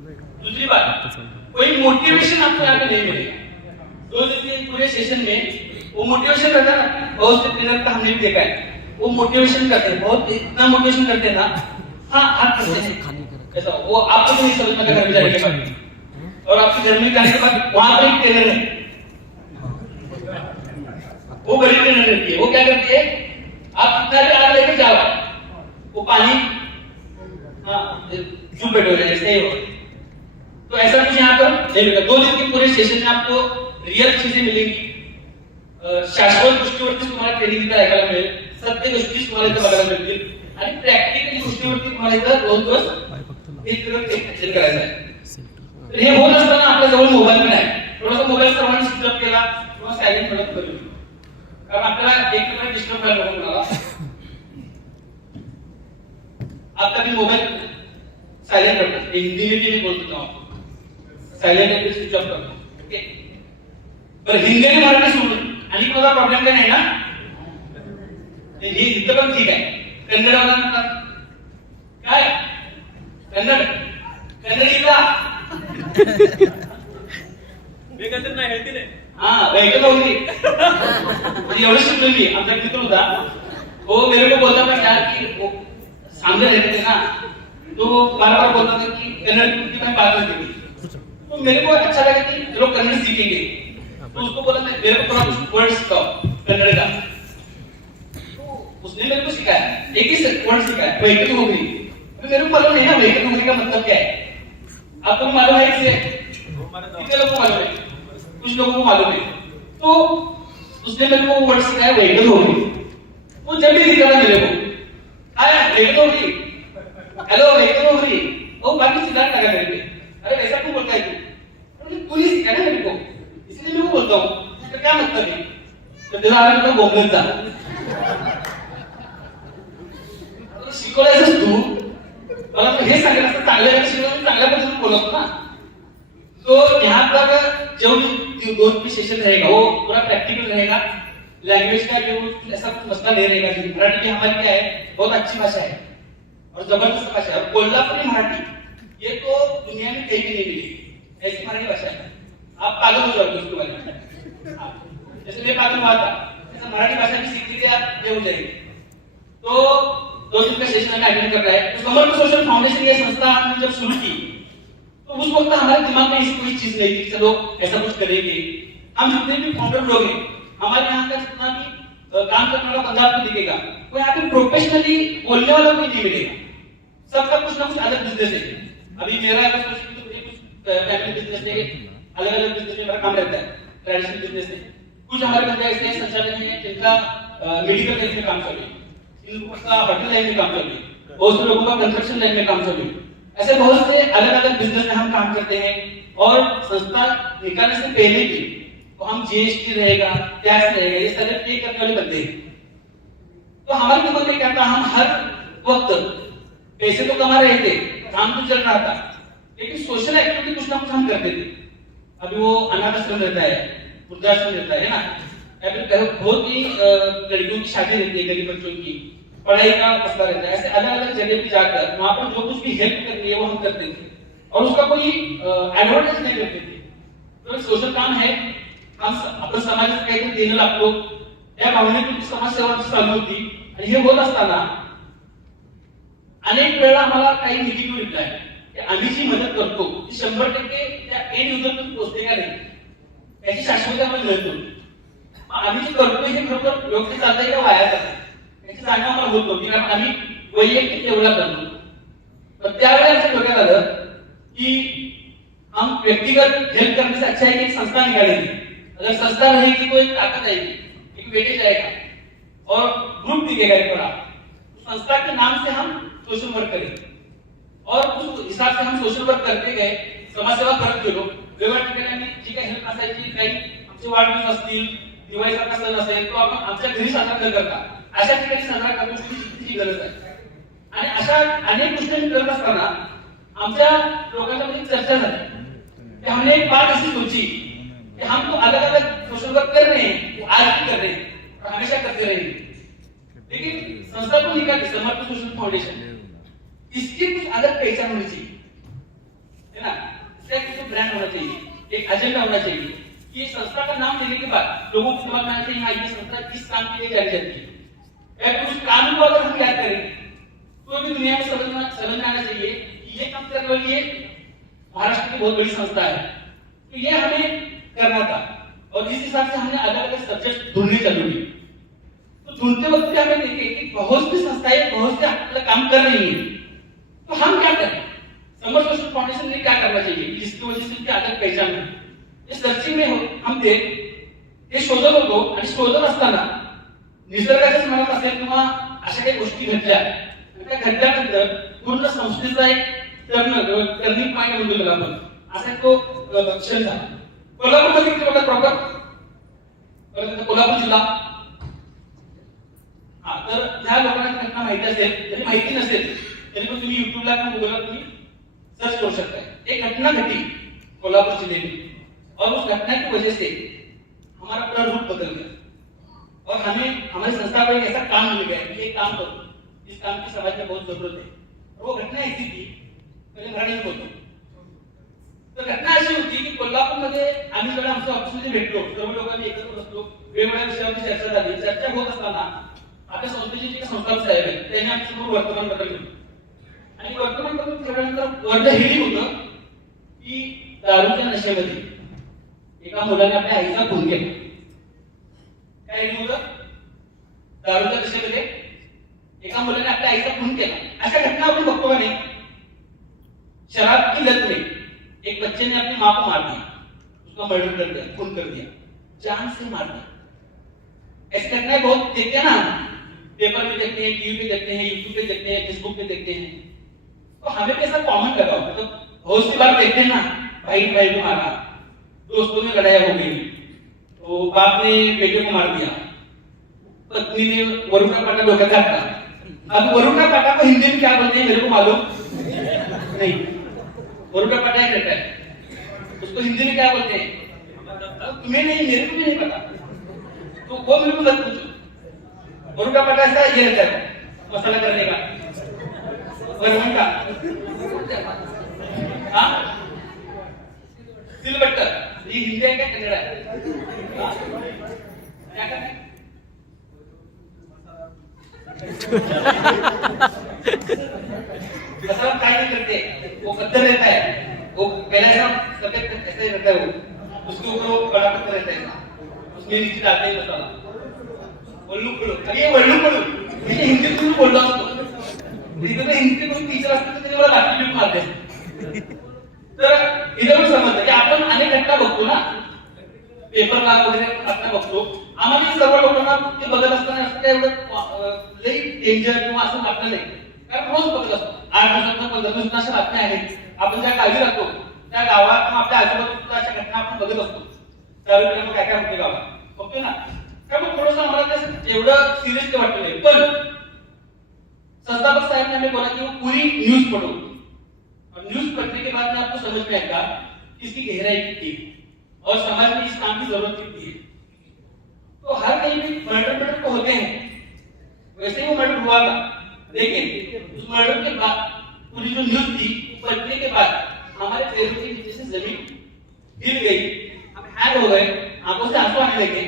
दूसरी बात, कोई मोटिवेशन आपको यहाँ पे नहीं मिलेगा। 2 दिन के पूरे सेशन में वो मोटिवेशन रहता है ना, बहुत से ट्रेनर का हमने भी देखा है, वो मोटिवेशन करते हैं, बहुत इतना मोटिवेशन करते हैं ना, हाँ आप करते हैं ऐसा, वो आपको तो नहीं समझ में घर में जाने के बाद, और आपके घर में जाने के बाद वहां पर एक ट्रेनर है, वो बड़ी ट्रेनर रहती है, वो क्या करती है, आप कितना भी आग लेकर जाओ, वो पानी चुप बैठो जैसे ही हो। तो ऐसा कुछ यहाँ पर नहीं मिलेगा। 2 दिन के पूरे सेशन में आपको रियल चीजें मिलेंगी, शाश्वत गोष्टीवरती तुम्हाला ट्रेनिंग इथं ऐकायला मिळेल, सत्य गोष्टी तुम्हाला इथं बघायला मिळतील, आणि प्रॅक्टिकली गोष्टीवरती तुम्हाला इथं 2 दिवस एक्सप्लेन करायचं आहे। तर हे होत असताना आपल्या जवळ मोबाईल पण आहे, थोडासा मोबाईल सर्वांनी स्विच ऑफ केला किंवा सायलेंट ठेवला तरी, कारण आपल्याला एक मिनिट डिस्टर्ब व्हायला नको कुणाला। आपका भी मोबाइल साइलेंट रखना, हिंदी में भी बोलता हूँ आपको, साइलेंट है स्विच ऑफ करना, ओके। पर हिंदी में मराठी सोडून आणि कोणता प्रॉब्लेम काय नाही ना, हे इथं पण ठीक आहे। कन्नड वाला काय, कन्नडीला वेगळं नाही ಹೇಳ್ತೀನಿ हाँ वेगळं होती, एवढं शिकलो मी। आमचा मित्र होता, वो मेरे को बोलता था क्या कि वो सामने रहते थे ना, तो बार बार बोलता था कि कन्नड़ की मैं बात करती थी, तो मेरे को अच्छा लगा कि लोग कन्नड़ सीखेंगे, तो उसको बोला मैं मेरे को थोड़ा वर्ड सिखाओ कन्नड़ का, तो उसने मेरे को सिखाया, एक ही वर्ड सिखाया, वैकट डोगरी। मेरे को मालूम नहीं ना वैकट डोगरी का मतलब क्या है, आपको मालूम है इससे, कितने लोगों को मालूम है, कुछ लोगों को मालूम है। तो उसने मेरे को वर्ड सिखाया वैकट डोगरी, वो जब भी दिखा था मेरे को, वेगडोगरी, हेलो वेगडोगरी, वो बाकी सिद्धार्थ लगा मेरे पे, अरे वैसा क्यों बोलता है तू, तू ही सिखा ना मेरे को, इसलिए मैं वो बोलता हूँ, तो क्या मतलब है, तो तेरा आगे तो बोंगल था, तो शिकवल्यास तू, मला तो हे सांगितलं असतं चांगल्या शिकवलं चांगल्या पद्धतीने बोलतो ना। तो यहाँ पर जो भी 2 सेशन रहेगा वो पूरा प्रैक्टिकल रहेगा, लैंग्वेज का जो ऐसा कुछ मसला नहीं रहेगा। मराठी हमारी क्या है, बहुत अच्छी भाषा है और जबरदस्त भाषा है, कोल्हापुरी मराठी ये तो दुनिया में कहीं भी नहीं मिलेगी, ऐसी मराठी भाषा है, आप पागल हो जाओगे उसके बारे में। जैसे मैं पागल हुआ था, ऐसा मराठी भाषा भी सीख लीजिए आप, ये हो जाएगी। तो 2 दिन का सेशन हमें अटेंड कर रहा है। तो समर्थ सोशल फाउंडेशन ये संस्था हमने जब शुरू की, तो उस वक्त हमारे दिमाग में ऐसी कोई चीज नहीं थी चलो ऐसा कुछ करेंगे। हम जितने भी फाउंडर लोग हैं, हमारे यहाँ का जितना भी काम करने वाला बंदा आपको दिखेगा, वो यहाँ पे प्रोफेशनली बोलने वाला कोई नहीं मिलेगा, सबका कुछ ना कुछ अलग बिजनेस है। अभी मेरा अगर सोचिए तो मुझे कुछ फैमिली बिजनेस है, अलग अलग बिजनेस में मेरा काम रहता है, ट्रेडिशनल बिजनेस में। कुछ हमारे बंदे ऐसे हैं संचालक हैं जिनका मेडिकल लाइन में काम चल रही है, इनका होटल लाइन में काम चल रही है, बहुत से लोगों का कंस्ट्रक्शन लाइन में काम चल रही है। ऐसे बहुत से अलग अलग बिजनेस में हम काम करते हैं, और संस्था निकालने से पहले भी तो हम जीएसटी रहेगा, टैक्स रहेगा, ये सारे पे करने वाले बंदे हैं। तो हमारे दिमाग में क्या था, हम हर वक्त पैसे तो कमा रहे थे, काम तो चल रहा था, लेकिन सोशल एक्टिविटी कुछ ना कुछ हम करते थे। अभी वो अनाथ आश्रम रहता है, वृद्धाश्रम रहता है ना, या फिर बहुत ही लड़कियों की शादी रहती है, गरीब बच्चों की पढ़ाई का मसला रहता है, ऐसे अलग अलग जगह पे जाकर वहां पर जो कुछ भी हेल्प करनी है वो हम करते थे, और उसका कोई एडवर्टाइज नहीं करते थे। तो सोशल काम है, हम आपण समाजात काहीतरी देणं लागतो, या भावनेतून समाजसेवा चालू होती। आणि हे होत असताना अनेक वेळा आम्हाला काही निगेटिव्ह रिप्लाय, की आम्ही जी मदत करतो ती 100% त्या एंड युजरपर्यंत पोहोचते का नाही, याची शाश्वती आम्हाला मिळत नव्हती। आम्ही जे करतोय हे खरोखर योग्य चालतंय का वाया जातंय याची जाणीव आम्हाला होत नव्हती, कारण आम्ही वैयक्तिक एवढा करतो। पण त्यावेळी असं डोक्यात आलं की हम व्यक्तिगत हेल्प करने से अच्छा है कि एक संस्था निकालेंगे, अगर संस्था रहेगी तो एक ताकत आएगी, एक वेटेज आएगा और ग्रुप दिखेगा एक बड़ा, तो संस्था के नाम से हम सोशल वर्क करेंगे, और उस हिसाब से हम सोशल वर्क करते गए, समाजसेवा करत गेलो। वेगवेगळ्या ठिकाणी आम्ही जी काही हेल्प असायची, काही आमचे वाढदिवस असतील, दिवाळीचा सण असेल, तो आपण आमच्या घरी साजरा न करता अशा ठिकाणी साजरा करण्याची गरज आहे। आणि अशा अनेक गोष्टी करत असताना आमच्या लोकांमध्ये चर्चा झाली, की हमने एक बात ऐसी सोची कि हम तो अलग अलग सोशल वर्क कर रहे हैं, वो आज भी कर रहे हैं और हमेशा करते रहेंगे, लेकिन संस्था को निकाली समर्थ सोशल फाउंडेशन, इसकी कुछ अलग पहचान होनी चाहिए, है ना। ब्रांड होना चाहिए, एक एजेंडा होना चाहिए कि संस्था का नाम देने के बाद लोगों को दिमाग में आना चाहिए हाँ ये संस्था किस काम के लिए जानी जाती है। या उस काम को अगर हम याद करेंगे तो भी दुनिया में समझ में आना चाहिए कि ये काम करने वाली ये महाराष्ट्र की बहुत बड़ी संस्था है। तो ये हमें करना था और इस हिसाब से हमने अलग अलग सब्जेक्ट ढूंढने चालू किए। तो ढूंढते वक्त हमें देखे कि बहुत सी संस्थाएं बहुत से अपना काम कर रही हैं, तो हम क्या करें? समर सोशल फाउंडेशन ने क्या करना चाहिए जिसकी वजह से उनकी अलग पहचान है। इस सर्चिंग में हम थे हे शोधत होतो आणि शोधत असताना निसर्गाच्या मनात असेल किंवा अशा काही गोष्टी घडल्या, त्या घडल्यानंतर पूर्ण संस्थेचा एक टर्निंग पॉईंट म्हणतो त्याला आपण, असा तो क्षण झाला। कोल्हापूरमध्ये किती बघा प्रॉपर कोल्हापूर जिल्हा, हा तर ज्या लोकांना घटना माहिती असेल तरी माहिती नसेल तरी पण तुम्ही युट्यूबला किंवा गुगलला तुम्ही सर्च करू शकता। एक घटना घटी कोल्हापुर जिले में और उस घटना की वजह से हमारा पूरा रूप बदल गया और हमें हमारी संस्था को एक ऐसा काम मिल गया कि ये काम करो, इस काम की समाज में बहुत जरूरत है। और वो घटना ऐसी थी, पहले मराठी में बोलतो, तर घटना अशी होती की कोल्हापूरमध्ये आम्ही जेव्हा आमच्या ऑफिसमध्ये भेटलो सर्व लोकांनी एकत्र बसलो, वेगवेगळ्या विषयावरची चर्चा झाली। चर्चा होत असताना आपल्या संस्थेचे जे संस्थापक साहेब आहेत त्यांनी आमच्यासमोर वर्तमानपत्र घेतलं आणि वर्तमानपत्र ठेवल्यानंतर वरचं हेडिंग होतं की दारूच्या नशेमध्ये एका मुलाने आपल्या आईचा खून केला। काय हेडिंग होतं? दारूच्या नशेमध्ये एका मुलाने आपल्या आईचा खून केला। अशा घटना आपण बघतो का नाही? शराब की लत में एक बच्चे ने अपनी मां को मार दिया, उसका मर्डर कर दिया, खून कर दिया, जान से मार दिया। ऐसी घटनाएं बहुत देखते हैं ना, पेपर में देखते हैं, टीवी पे देखते हैं, यूट्यूब पे देखते हैं, फेसबुक पे देखते हैं। तो हमें कैसा कॉमन लगा होता, तो बहुत सी बार देखते हैं ना, भाई भाई को मारा, दोस्तों में लड़ाई हो गई, तो बाप ने बेटे को मार दिया, पत्नी ने वरुण का पाटा धोखा काटा। अब वरुण का पाटा को हिंदी में क्या बोलते हैं मेरे को मालूम नहीं, वरुण का पाटा ही रहता है, उसको हिंदी में क्या बोलते हैं तो तुम्हें नहीं, मेरे को भी नहीं पता, तो वो मेरे को मत पूछो। वरुण का पाटा ऐसा ये रहता है मसाला करने का, वरुण का हाँ सिलबट्टर, ये हिंदी है क्या कन्नड़ है? क्या करना है? मसाला फ्राई नहीं करते, वो कद्दर रहता है, वो पहले ऐसा सफेद ऐसा ही रहता है, वो उसके ऊपर वो बड़ा पत्थर रहता है, उसमें नीचे डालते हैं मसाला, वल्लू पड़ो, अरे वल्लू पड़ो, ये हिंदी में बोल रहा हूँ, इधर तो हिंदी कोई टीचर असते तो त्याला लाठी भी मारते हैं। तर इधर पण समजतं की आपण अनेक घटना बघतो ना, पेपरला वगैरे घटना बघतो, आम्हाला सर्व लोकांना ते बघत असताना असं काय एवढं लई डेंजर किंवा असं वाटलं नाही, कारण रोज बघत असतो 8 दिवसांना 15 दिवसांना अशा बातम्या आहेत। आपण ज्या गावी राहतो त्या गावात किंवा आपल्या आजूबाजूला अशा घटना आपण बघत असतो, त्यावेळी काय काय होते गावात बघतोय ना, त्यामुळे थोडंसं आम्हाला ते एवढं सिरियसली वाटलं नाही। पण संस्थापक साहब ने हमें बोला कि वो पूरी न्यूज पढ़ो, और न्यूज पढ़ने के बाद में आपको समझ में आएगा कि इसकी गहराई कितनी है और समाज में इस काम की जरूरत कितनी है। तो हर कहीं भी मर्डर तो होते हैं, वैसे ही वो मर्डर हुआ था, लेकिन उस मर्डर के बाद पूरी जो न्यूज थी पढ़ने के बाद हमारे पैरों के नीचे से जमीन हिल गई, हम हैंग हो गए, आंखों से आंसू आने लगे,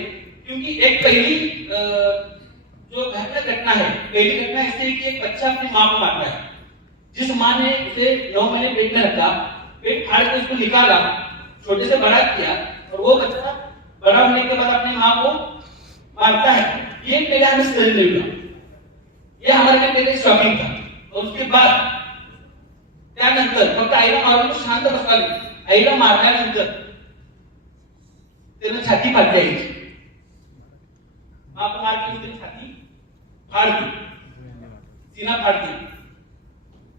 क्योंकि एक पहली जो घटना है, पहली घटना ऐसे है कि एक बच्चा अपनी मां को मारता है, जिस मां ने उसे 9 महीने पेट में रखा, पेट फाड़ के उसको निकाला, छोटे से बड़ा किया, और वो बच्चा बड़ा होने के बाद अपनी मां को मारता है। ये पहले हमें समझ नहीं हुआ, ये हमारे लिए पहले शॉकिंग था। और उसके बाद त्यानंतर फक्त आईला मारून शांत बसला नाही, आईला मारल्यानंतर त्याने छाती फाडली आईची, मां को मार के उसने छाती फाड़ दी, सीना फाड़ दी,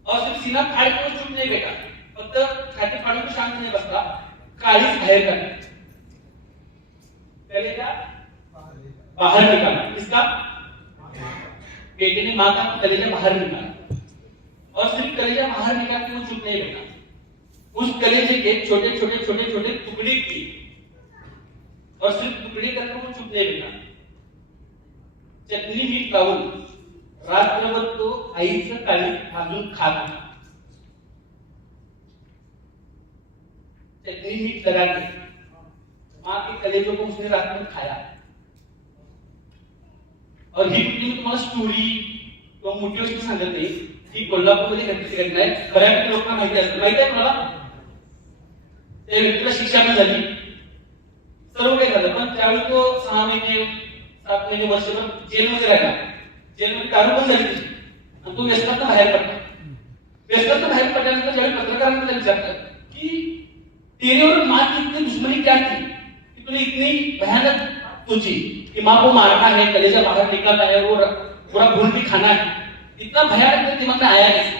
और सिर्फ सीना फाड़ के वो चुप नहीं बैठा, फक्त छाती फाड़ून शांत नहीं बसला, काळीच बाहेर काढली, पहले क्या बाहर निकाला, इसका बेटे ने मां का कलेजा बाहर निकाला, और सिर्फ कलेजा बाहर निकाल के वो चुप नहीं बैठा, उस कलेजे के छोटे छोटे छोटे छोटे टुकड़े किए, और सिर्फ टुकड़े करके वो चुप नहीं बैठा, चटणी मीठ लावून रात्रभर तो आईचं काळी भाजून खात होता। चटनी मीठ लगा के माँ के कलेजों को उसने रात में खाया। और ही कुठली मी तुम्हाला स्टोरी किंवा मोटिवेशन सांगत नाही, ही कोल्हापूरमध्ये घडलेली घटना आहे। बऱ्यापैकी लोकांना माहिती आहे, माहिती आहे मला त्या व्यक्तीला शिक्षा पण झाली, सर्व काही झालं, पण त्यावेळी तो 6 महिने 7 महिने वर्षभर जेलमध्ये राहिला। जेलमध्ये दारू पण झाली त्याची आणि तो व्यसनातून बाहेर पडला। व्यसनातून बाहेर पडल्यानंतर ज्यावेळी पत्रकारांना त्याला विचारलं की तेरे और माँ की इतनी दुश्मनी क्या थी कि तूने इतनी भयानक सोची कि माँ को मारना है, कलेजा बाहर निकालना है, वो पूरा भून भी खाना है, इतना भयानक तेरे दिमाग में आया कैसे?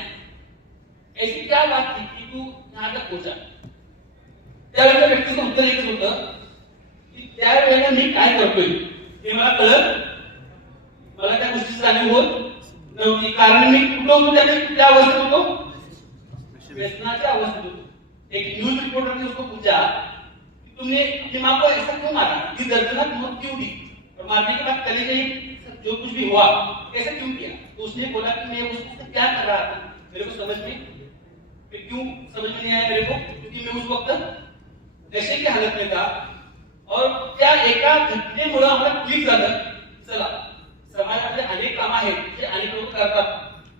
ऐसी क्या बात थी कि तू यहाँ तक पहुंचा? त्यावेळी त्या व्यक्तीचं उत्तर एकच होतं की त्यावेळेला मी काय करतोय हे मला कळत, मला त्या गोष्टीची जाणीव होत नव्हती, कारण मी कुठं होतो, त्या अवस्थेत होतो, व्यसनाच्या अवस्थेत होतो। एक न्यूज रिपोर्टर ने उसको पूछा कि तुमने अपनी माँ को ऐसा क्यों मारा, ये दर्दनाक मौत क्यों दी, और मारने के बाद कलेजे जो कुछ भी हुआ कैसे क्यों किया? तो उसने बोला कि मैं उसको क्या कर रहा था मेरे को समझ में क्यों समझ में नहीं आया मेरे को, क्योंकि मैं उस वक्त नशे की हालत में था। और त्या एका घटनेमुळे आम्हाला क्लिक झालं, चला समाजामध्ये अनेक कामं आहेत जे अनेक लोक करतात,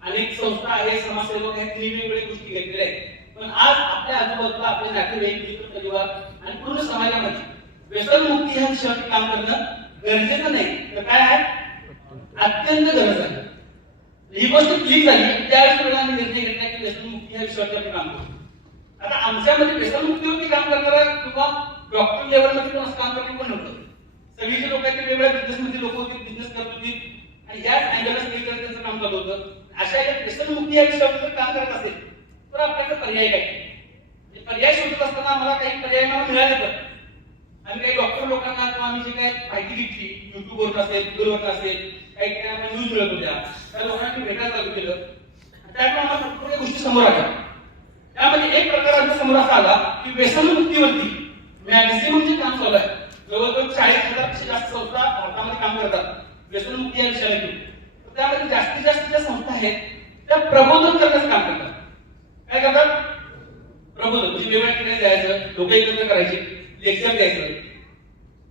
अनेक संस्था आहेत, समाजसेवक आहेत, वेगवेगळ्या गोष्टी घेतलेल्या आहेत, पण आज आपल्या आजूबाजूला आपले नातेवाईक, मित्र परिवार आणि पूर्ण समाजामध्ये व्यसनमुक्ती ह्या विषयावर काम करणं गरजेचं नाही, तर काय आहे, अत्यंत गरज आहे। ही गोष्ट क्लिक झाली त्यावेळेस वेळेला आम्ही निर्णय घेतला की व्यसनमुक्ती ह्या विषयावर आपण काम करू। आता आमच्यामध्ये व्यसनमुक्तीवरती काम करणारा किंवा डॉक्टर लेवलमध्ये पण असं काम करणे पण नव्हतं, सगळीचे लोक आहेत वेगवेगळ्या बिझनेसमध्ये लोक होते, बिझनेस करत होते आणि याच अँगलला सगळीकडे त्यांचं काम चालू होतं। अशा या व्यसनमुक्ती या विषयावर काम करत असेल तर आपल्याकडे पर्याय काय, पर्याय शोधत असताना आम्हाला काही पर्याय मिळाले, तर आम्ही काही डॉक्टर लोकांना किंवा आम्ही जे काही माहिती घेतली युट्यूबवर असेल, गुगलवर असेल, काही काही आम्हाला न्यूज मिळत होत्या, त्या लोकांना भेटायला चालू केलं, त्यामुळे आम्हाला भरपूर गोष्टी समोर आल्या। त्यामध्ये एक प्रकार आमच्या समोर असा आला की व्यसनमुक्तीवरती मॅक्झिमम जे काम चालू आहे, जवळजवळ 40,000 पेक्षा जास्त संस्था भारतामध्ये काम करतात व्यसनमुक्ती या विषयाला घेऊन। त्यामध्ये जास्तीत जास्त ज्या संस्था आहेत त्या प्रबोधन करण्याचं काम करतात। काय करतात? प्रबोधन, म्हणजे वेगवेगळ्या ठिकाणी जायचं, लोक एकत्र करायचे, लेक्चर द्यायचं,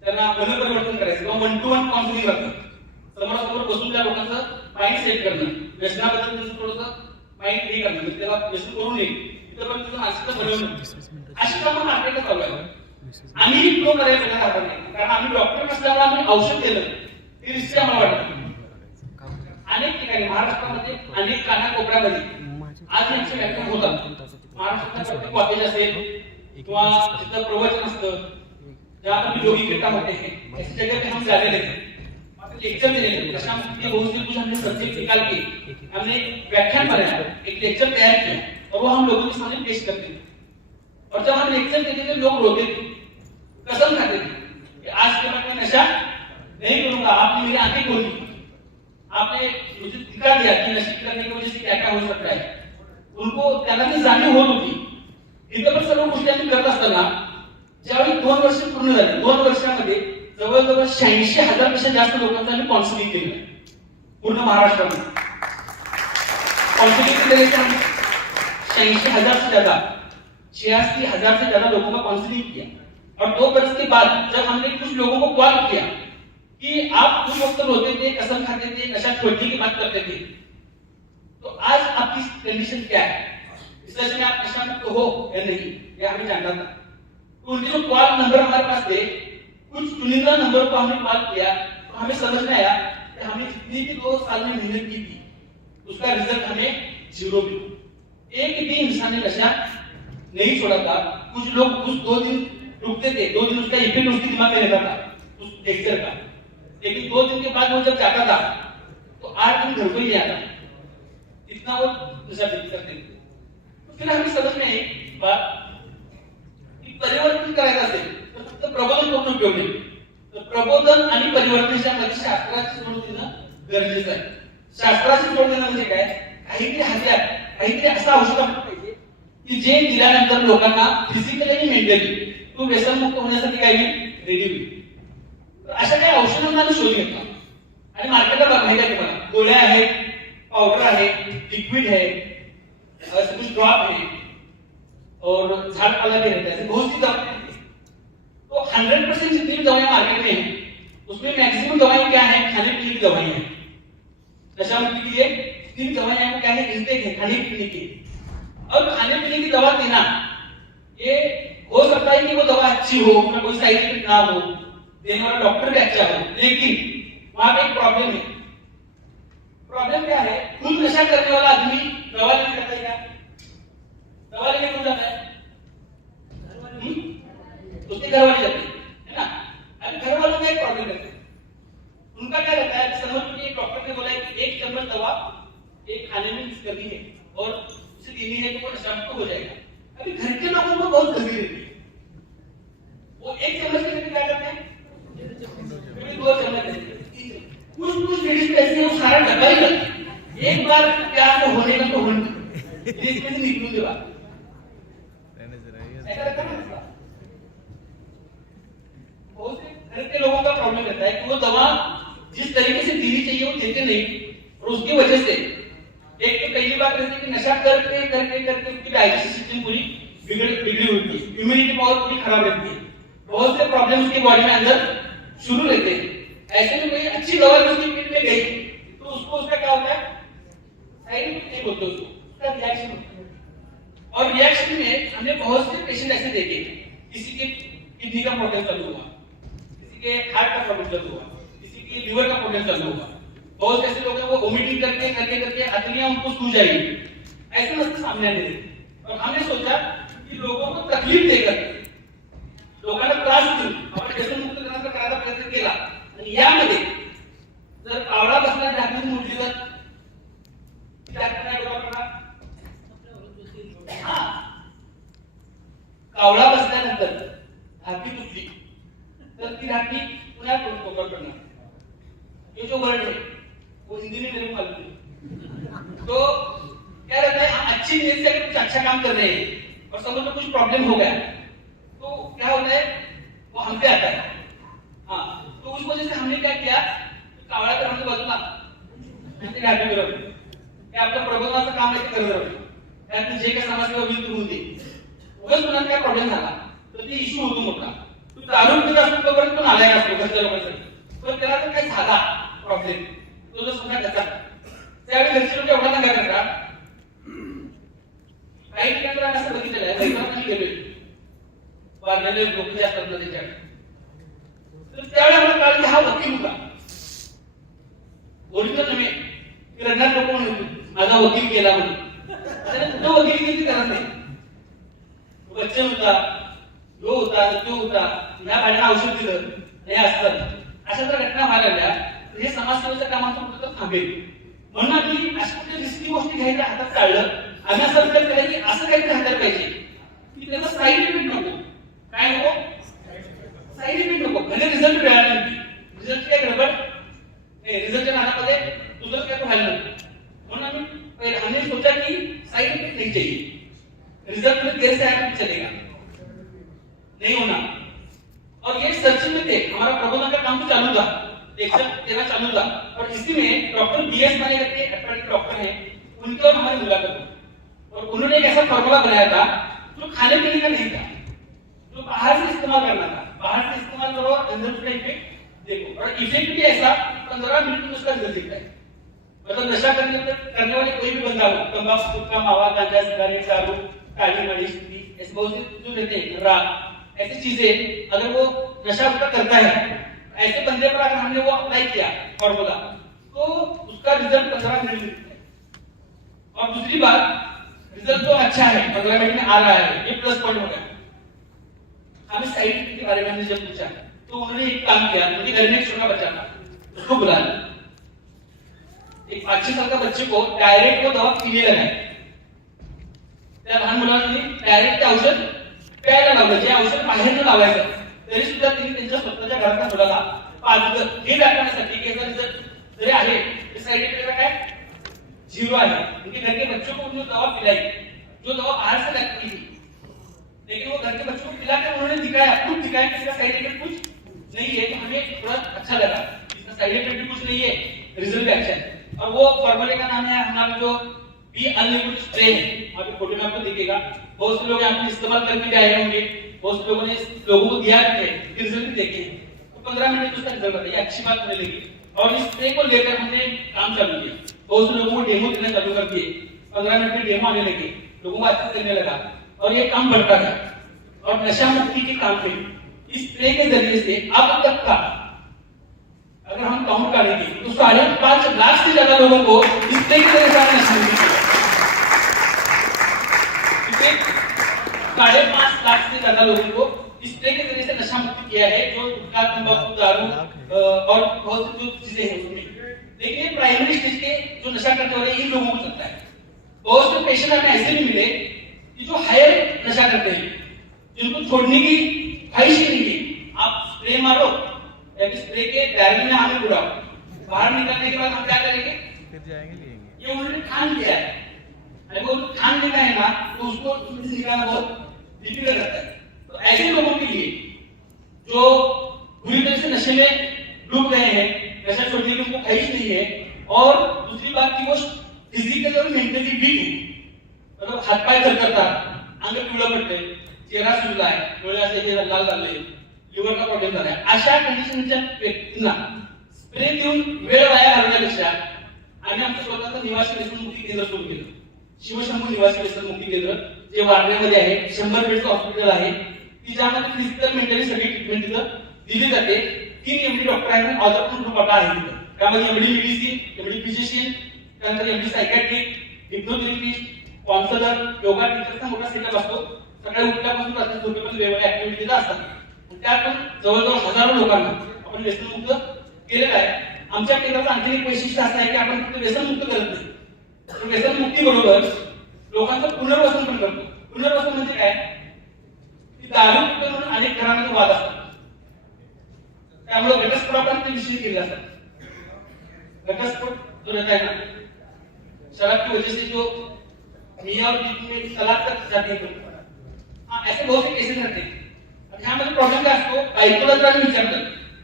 त्यांना मनपरिवर्तन करायचं किंवा 1-to-1 काउन्सिलिंग करतात, समोरासमोर बसून त्या लोकांचं माइंड सेट करणं, व्यसनाबद्दल त्यांचं थोडंसं माइंड हे करणं, म्हणजे त्याला व्यसन करू नये तिथं पण तिथं मानसिकता बनवणं, अशी कामं मार्केटला चालू आहे। आम्ही तो करायला पहिला घाबरत नाही, कारण आम्ही डॉक्टर नसल्यामुळे आम्ही औषध दिलं हे रिस्क आम्हाला वाटतं। अनेक ठिकाणी महाराष्ट्रामध्ये अनेक कानाकोपऱ्यामध्ये आज यांचे व्याख्यान होतात, महाराष्ट्रात कॉलेज असेल किंवा जिथं प्रवचन असतं, जहाँ पर योगी इकट्ठा होते हैं, ऐसी जगह पे हम जाने लगे, लेक्चर देने लगे। नशामुक्ति बहुत से कुछ हमने सब्जेक्ट निकाल के हमने व्याख्यान बनाया, एक लेक्चर तैयार किया और वो हम लोगों के सामने पेश करते थे। और जब हम लेक्चर देते थे लोग रोते थे, कसम खाते थे कि आज के बाद मैं नशा नहीं करूंगा, आपने मेरी आंखें खोल दी, आपने मुझे दिखा दिया कि नशे करने की वजह से क्या क्या हो सकता है। उनको त्यांना ती जाणीव होत होती। इथं पण सर्व गोष्टी आम्ही करत असताना ज्यावेळी 2 वर्ष पूर्ण झाली, 2 वर्षामध्ये जवळजवळ 86,000 पेक्षा जास्त लोकांचं आम्ही काउन्सिलिंग केलं पूर्ण महाराष्ट्रामध्ये। काउंसलिंग के लिए 86,000 से ज्यादा 86,000 से ज्यादा लोगों का काउंसलिंग किया। और 2 वर्ष के बाद जब हमने कुछ लोगों को कॉल किया कि आप उस वक्त रोते थे, कसम खाते थे, नशा छोड़ने की बात करते थे, तो आज आपकी कंडीशन क्या है, इस तरह से आप नशा मुक्त हो या नहीं, ये हमें जानना था। तो उनके जो कॉल नंबर हमारे पास थे, कुछ चुनिंदा नंबर को हमने कॉल किया तो हमें समझ में आया कि हमने जितनी भी 2 साल में मेहनत की थी उसका रिजल्ट हमें 0 मिला। एक भी इंसान ने नशा नहीं छोड़ा था। कुछ लोग उस 2 दिन रुकते थे, 2 दिन उसका इफेक्ट उसके दिमाग में रहता था उस लेक्चर का, लेकिन 2 दिन के बाद वो जब जाता था तो 8 दिन घर को ही आता, इतना वो नशा करते थे। तो फिर हमें समझ में आई बात कि परिवर्तन करायचं असेल तर फक्त प्रबोधन करून उपयोग नाही, तर प्रबोधन आणि परिवर्तनाच्या मध्ये शास्त्राची जोड देणं गरजेचं आहे। शास्त्राची जोड देणं म्हणजे काय, काहीतरी हत्यार, काहीतरी असं औषध आपण पाहिजे की जे दिल्यानंतर लोकांना फिजिकली आणि मेंटली तो व्यसनमुक्त होण्यासाठी काही रेडी होईल। अशा काही औषधांना आम्ही शोध घेतला आणि मार्केटला माहिती आहे तुम्हाला, गोळ्या आहेत, पावडर आहे, लिक्विड है, कुछ ड्रॉप है, और झाड़ पाला भी रहता है, ऐसे बहुत सी दवाएं हैं। तो 100% जितनी भी दवाएं मार्केट में हैं उसमें मैक्सिमम दवाएं क्या है, खाने पीने की दवाएं हैं। नशा मुक्ति के लिए जितनी भी दवाएं हैं वो क्या है, इंटेक है, खाने पीने की। और खाने पीने की दवा देना, ये हो सकता है कि वो दवा अच्छी हो, उसमें कोई साइड इफेक्ट ना हो, देने वाला डॉक्टर भी अच्छा हो, लेकिन वहां पे एक प्रॉब्लम है। प्रॉब्लम क्या है, खुद नशा करने वाला आदमी दवा लेने जाता है क्या? दवा लेने कौन जाता है? उसके घर वाले जाते है ना। अभी घर वालों का एक प्रॉब्लम रहता है, उनका क्या रहता है, समझ लीजिए डॉक्टर ने बोला है कि 1 चम्मच दवा एक खाने में मिक्स करनी है और उसे देनी है तो वो नशा मुक्त हो जाएगा। अभी घर के लोगों को बहुत जल्दी रहती है, वो 1 चम्मच के लिए क्या करते हैं, 2 चम्मच देते हैं। कुछ लेडीज पे ऐसे वो सारा डब्बा ही करते हैं, एक बार प्यार तो होने का तो होने इसमें से निकलूं देवा ऐसा रहता है ना। बहुत से घर के लोगों का प्रॉब्लम रहता है कि वो दवा जिस तरीके से देनी चाहिए वो देते नहीं, और उसकी वजह से एक तो पहली बात रहती है कि नशा करके करके करके उनकी डाइजेस्टिव सिस्टम पूरी बिगड़ी हुई है, इम्यूनिटी पावर पूरी खराब रहती है, बहुत से प्रॉब्लम उसकी बॉडी में अंदर शुरू रहते हैं। ऐसे में कोई अच्छी दवा उसके पेट में गई तो उसको उसका क्या होता है, साइड इफेक्ट नहीं बोलते उसको, उसका रिएक्शन होता है। और रिएक्शन में हमने बहुत से पेशेंट ऐसे देखे, किसी के किडनी का प्रॉब्लम चालू हुआ, किसी के हार्ट का प्रॉब्लम चालू हुआ, किसी के लिवर का प्रॉब्लम चालू हुआ। बहुत ऐसे लोग हैं वो वोमिटिंग करके करके करके हथेलियां उनको सूज जाएगी, ऐसे मसले सामने आने लगे। और हमने सोचा कि लोगों को तकलीफ देकर, लोकांना त्रास देऊन आपण व्यसन मुक्त करण्याचा करायचा प्रयत्न केला, आणि यामध्ये जर कावळा बसला ढाकून मुडली तर कावळा बसल्यानंतर धाकी तुटली तर ती धाकी पुन्हा पकड पडणार। ये जो वर्ड है वो हिंदी में मेरे को मालूम नहीं। तो क्या रहता है, हम अच्छी नीयत से अगर कुछ अच्छा काम कर रहे हैं और समझ लो कुछ प्रॉब्लम हो गया तो क्या होता है, वो हम पे आता है। हाँ, तो उस वजह से हमने क्या किया, कावळा तर हमने बाजूला ढाकी फिरवली, हे आपलं प्रबोधनाचं काम आहे ते करत राहतो, त्यात जे काही समाजसेवा होईल ते होऊ दे। उगाच मुलांना काय प्रॉब्लेम झाला तर ते इश्यू होतो मोठा, तू दारू पित असतो तोपर्यंत तो नालायक असतो घरच्या लोकांसाठी, पण त्याला जर काही झाला प्रॉब्लेम तो जर समजा त्याचा, त्यावेळी घरचे लोक एवढा नका करतात। काही ठिकाणी असं बघितलेलं आहे, आम्ही गेलोय वारलेले लोक जे असतात ना त्याच्याकडे, तर त्यावेळी आम्हाला कळलं की हा वकील होता, ओरिजिनल नव्हे की रडणार लोक म्हणून माझा वकील केला म्हणून, तो वकील किती करत नाही, बच्चन होता, यो होता, तो होता, या भाड्याला औषध दिलं, हे असतं, अशा जर घटना व्हायला लागल्या तर हे समाजसेवेचं काम आमचं कुठं थांबेल। म्हणून आम्ही अशा कुठल्या रिस्की गोष्टी घ्यायच्या हातात काढलं, आम्ही असं विचार केला की असं काहीतरी हाताला पाहिजे की त्याचा साईड इफेक्ट नको, काय नको, साईड इफेक्ट नको, भले रिझल्ट मिळाला नाही, रिझल्ट काय गडबड नाही, रिझल्टच्या नादामध्ये तुझं काय तो व्हायला नको। म्हणून हमने सोचा कि साइड इफेक्ट नहीं चाहिए, रिजल्ट में देर से आया तो चलेगा नहीं होना। और ये सर्चिंग में थे, हमारा प्रबोधन का काम तो चालू था, लेक्चर देना चालू था, और इसी में डॉक्टर बीएस माने करके अट्रैक्टिव डॉक्टर हैं, उनके और हमारी मुलाकात हुई, और उन्होंने एक ऐसा फॉर्मूला बनाया था जो खाने पीने का नहीं था, जो बाहर से इस्तेमाल करना था, बाहर से इस्तेमाल करो अंदर उसका इफेक्ट देखो, और इफेक्ट भी ऐसा 15 मिनट में उसका रिजल्ट दिखता है। मतलब नशा करने वाले कोई भी बंदा हो, तंबाकू, गुटखा, मावा, गांजा, सिगारेट, दारू, काली मालिश, ऐसे बहुत से जो रहते हैं रात, ऐसी चीजें अगर वो नशा उसका करता है, ऐसे बंदे पर अगर हमने वो अप्लाई किया फॉर्मूला तो उसका रिजल्ट 15 मिनट में दिखता है। और दूसरी बात, रिजल्ट तो अच्छा है, 15 मिनट में आ रहा है, ये प्लस पॉइंट हो गया। हमें साइड इफेक्ट के बारे में हमने जब पूछा तो उन्होंने एक काम किया, उनके घर में एक छोटा बच्चा था, उसको बुला लिया, एक 5-6 साल का बच्चे को डायरेक्ट वो दवा पीने लगाए, त्या लहान मुलांनी डायरेक्ट ते औषध प्यायला लावलं, जे औषध बाहेर न लावायचं तरी सुद्धा त्यांनी त्यांच्या स्वतःच्या घराच्या मुलाला पाजलं, हे दाखवण्यासाठी की याचा रिझल्ट जरी आहे ते साइड इफेक्ट काय 0 है। उनके घर के बच्चों को जो दवा पिलाई, जो दवा बाहर से लगती थी, लेकिन वो घर के बच्चों को पिला के उन्होंने दिखाया, खुद दिखाया कि इसका साइड इफेक्ट कुछ नहीं है, तो हमें थोड़ा अच्छा लगा, इसका साइड इफेक्ट भी कुछ नहीं है, रिजल्ट भी अच्छा है। और वो फॉर्मूले का नाम है हमारा जो बी अनलिमिटेड स्प्रे है, वहां पे फोटो में आपको दिखेगा, बहुत से लोग यहाँ पे इस्तेमाल करके भी आए होंगे, बहुत से लोगों ने लोगों को दिया भी है, रिजल्ट भी देखे हैं। तो 15 मिनट उसका रिजल्ट आता है, ये अच्छी बात होने लगी। और इस स्प्रे को लेकर हमने काम चालू किया, बहुत से लोगों को डेमो देना चालू कर दिए, 15 मिनट में डेमो आने लगे, लोगों को अच्छा लगने लगा और ये काम बढ़ता गया और नशा मुक्ति के काम पे इस स्प्रे के जरिए से अब तक का अगर हम काउंट करेंगे तो 5.5 लाख से ज्यादा लोगों को इस स्प्रे के जरिए से नशा मुक्ति किया। 5.5 लाख से ज्यादा लोगों को इस स्प्रे के जरिए से नशा मुक्त किया है, जो गुटखा, तंबाकू, दारू और बहुत सी जो चीजें हैं उसमें। लेकिन ये प्राइमरी स्टेज के जो नशा करने वाले इन लोगों को चलता है। बहुत से पेशेंट हमें ऐसे भी मिले कि जो हायर नशा करते हैं, जिनको छोड़ने की ख्वाहिश ही नहीं है। आप स्प्रे मारो या स्प्रे के डायरेक्ट में हमें बुलाओ, बाहर निकलने के बाद हम क्या करेंगे, ये उन्होंने ठान लिया है, अगर वो ठान लेना है ना तो उसको निकालना बहुत डिफिकल्ट रहता है। तो ऐसे लोगों के लिए जो बुरी तरह से नशे में डूब रहे हैं, नशा छोड़ने की उनको ख्वाहिश नहीं है, और दूसरी बात कि वो फिजिकली और मेंटली वीक है, मतलब हाथ पाय थरथरता, अंग पिवळं पडते, चेहरा सुजला आहे, डोळे असे लाल झाले, लिव्हर का प्रॉब्लेम झाला आहे, अशा कंडिशनच्या व्यक्तींना स्प्रे देऊन वेळ वाया घालवण्यापेक्षा आम्ही आमचं स्वतःचं निवासी व्यसन मुक्ती केंद्र सुरू केलं, शिवशंभू निवासी व्यसन मुक्ती केंद्र, जे वारणेमध्ये आहे, 100 बेडचं हॉस्पिटल आहे, की ज्यामध्ये फिजिकल मेंटली सगळी ट्रीटमेंट तिथं दिली जाते। 3 एमडी डॉक्टर आहेत, ऑर्थोपेडिक ग्रुप आपला आहे तिथं, त्यामध्ये एमडी मेडिसिन, एमडी फिजिशियन, त्यानंतर एमडी सायकॅट्रिक, हिप्नोथेरपिस्ट, काउन्सलर, योगा टीचरचा मोठा सेटअप असतो। सकाळी उठल्यापासून रात्री झोपेपर्यंत वेगवेगळ्या ऍक्टिव्हिटीज असतात, त्यातून जवळजवळ हजारो लोकांना आपण व्यसनमुक्त केलेलं आहे। आमच्या केंद्राचं आणखी एक वैशिष्ट्य असं आहे की आपण फक्त व्यसनमुक्त करत नाही, तर व्यसनमुक्ती बरोबर लोकांचं पुनर्वसन पण करतो। पुनर्वसन म्हणजे काय, की दारू पितो म्हणून अनेक घरांमध्ये वाद असतात, त्यामुळे घटस्फोटापर्यंत विषय केले जातात। घटस्फोट जो रहता है ना, शराब की वजह से जो मियां और बीवी में तलाक तक जाती है, हाँ ऐसे बहुत से केसेस रहते हैं। अब यहाँ मतलब प्रॉब्लम क्या है, बायकोला जर आम्ही विचारलं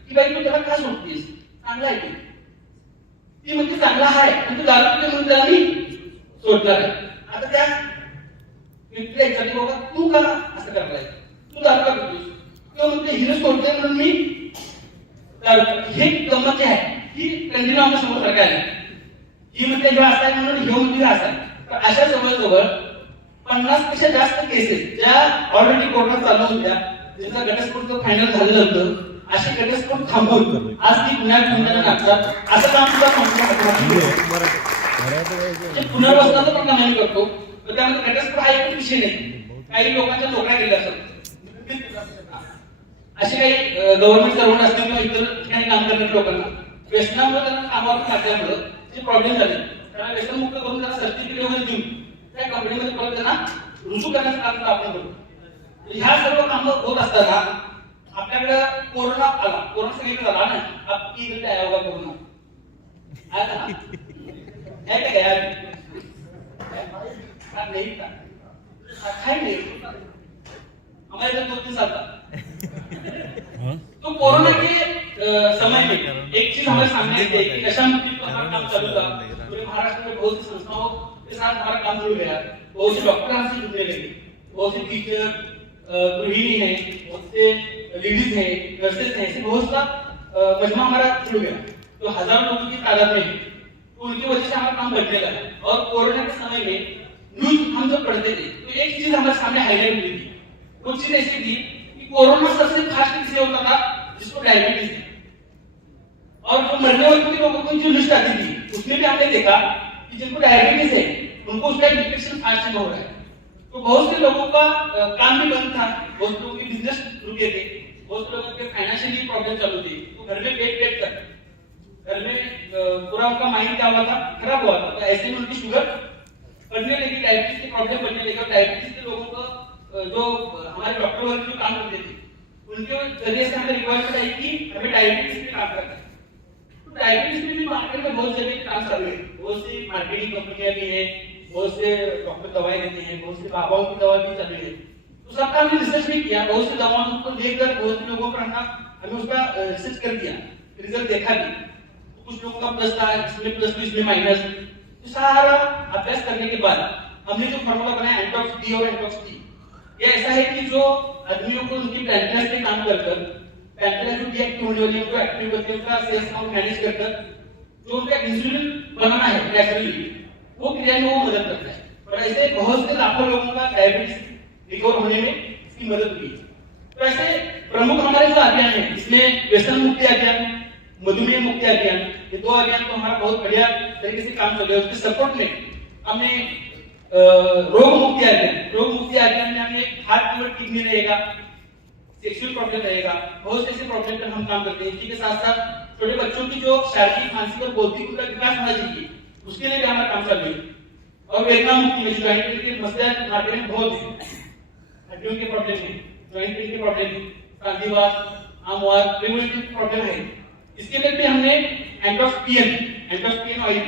की बाई तू त्याला का सोडतेस, चांगला आहे ती म्हणते चांगला आहे, पण तू दारू पितो म्हणून त्याला मी सोडणार आहे। आता त्या व्यक्तीला विचारते बाबा तू का असं करलाय, तू दारू का पितोस, तो म्हणते हिने सोडते म्हणून मी दारू। हे गंमत जे आहे ही कंटिन्यू आमच्या समोर सारखं आहे, ही म्हणते हे असं आहे म्हणून हे म्हणते असं आहे। तर अशा जवळजवळ 50 पेक्षा जास्त केसेस ज्या ऑलरेडी कोर्टात चालू होत्या, ज्यांचा घटस्फोट फायनल झालेलं होतं, असे घटस्फोट थांबवून आज ती पुण्यात गुंडाळून टाकतात। असं काम सुद्धा पुनर्वसनाचं पण काम आम्ही करतो। तर त्यामध्ये घटस्फोट हा एक विषय नाही, काही लोकांच्या नोकऱ्या गेल्या असतात, असे काही गव्हर्नमेंट सर्वंट असतील किंवा इतर ठिकाणी काम करणाऱ्या लोकांना व्यसनामुळे त्यांना कामावर टाकल्यामुळे जे प्रॉब्लेम झाले, त्यांना व्यसनमुक्त करून त्यांना सर्टिफिकेट वगैरे देऊन त्या कंपनीमध्ये परत त्यांना रुजू करण्याचं काम आपण करतो। ह्या सर्व कामं होत असताना आपल्याकडे कोरोना आला, कोरोना सगळीकडे आला ना, आपकी इकडे आया होगा कोरोना, आया था ना, है क्या गया नहीं था, अच्छा ही नहीं, हमारे इधर 2-3 साल था। तो कोरोना के समय में एक चीज हमारे सामने आई है कि नशा मुक्ति पर हमारा काम चालू था, पूरे महाराष्ट्र में बहुत सी संस्थाओं के साथ हमारा काम जुड़ गया, बहुत से डॉक्टर हमसे जुड़ने लगे, बहुत से टीचर, गृहिणी है, बहुत से लेडीज है, नर्सेस है, ऐसे बहुत सा मजमा हमारा जुड़ गया, तो हजारों लोगों की तादाद में, तो उनकी वजह से हमारा काम बढ़ने लगा। और कोरोना के समय में न्यूज हम जब पढ़ते थे तो एक चीज हमारे सामने हाईलाइट हुई थी, वो चीज ऐसी थी कि कोरोना सबसे फास्ट किसे होता था, जिसको डायबिटीज है, और जो मरने वाले लोगों की जो लिस्ट आती थी उसमें भी हमने देखा कि जिनको डायबिटीज है उनको उसका इंफेक्शन फास्ट हो रहा है। तो बहुत से लोगों का काम भी बंद था, बहुत से लोगों के बिजनेस रुके थे, बहुत से लोगों के फाइनेंशियली प्रॉब्लम चालू थी, तो घर में पेट कर घर में पूरा उनका माइंड क्या हुआ था, खराब हुआ था। तो ऐसे में उनकी शुगर बढ़ने लगी, डायबिटीज की प्रॉब्लम बढ़ने लगी, और डायबिटीज के लोगों को जो हमारे डॉक्टर वर्ग जो काम करते थे उनके जरिए से हमें रिक्वायरमेंट आई कि हमें डायबिटीज पे काम करना है। तो डायबिटीज में भी मार्केट में बहुत जगह काम कर रहे हैं, बहुत सी मार्केटिंग कंपनियां भी हैं, बहुत से डॉक्टर दवाएं देते हैं, बहुत से बाबाओं की दवा भी चल रही है। तो सबका हमने रिसर्च भी किया, बहुत सी दवाओं को देखकर बहुत से लोगों पर हमने उसका रिसर्च कर दिया, रिजल्ट देखा भी, तो कुछ लोगों का प्लस था, इसमें प्लस इसमें माइनस, तो सारा अभ्यास करने के बाद हमने जो फॉर्मूला बनाया एंड ऑफ डी और एंड ऑफ टी, ये ऐसा है कि जो आदमियों को उनकी पैंक्रियास पे काम कर पैंक्रियास जो डीएक्टिव होने वाली है उनको एक्टिव करके उनका सेल्स काउंट मैनेज कर जो उनका इंसुलिन बनाना है नेचुरली वो क्रिया में वो मदद करता है। और ऐसे बहुत से लाखों लोगों का डायबिटीज रिकवर होने में इसकी मदद हुई है। तो ऐसे प्रमुख हमारे जो अभियान है इसमें व्यसन मुक्ति अभियान, मधुमेह मुक्ति अभियान, ये दो अभियान तो हमारा बहुत बढ़िया तरीके से काम चल रहा है। उसके सपोर्ट में हमने रोग मुक्ति अभियान में हमने हार्ट ट्यूमर ठीक नहीं रहेगा, सेक्सुअल प्रॉब्लम रहेगा, बहुत ऐसे प्रॉब्लम पर हम काम करते हैं। इसी के साथ साथ छोटे बच्चों की जो शारीरिक, मानसिक और बौद्धिक उनका विकास होना चाहिए उसके लिए भी हमारा काम चल रहा है। और वेदना मुक्ति में ज्वाइंट पेन के मसले मार्केट में बहुत है, हड्डियों के प्रॉब्लम है, ज्वाइंट पेन के प्रॉब्लम है, संधिवात, आमवात, रेगुलेटरी प्रॉब्लम है। इसके लिए भी हमने एंडोस्पिन ऑयल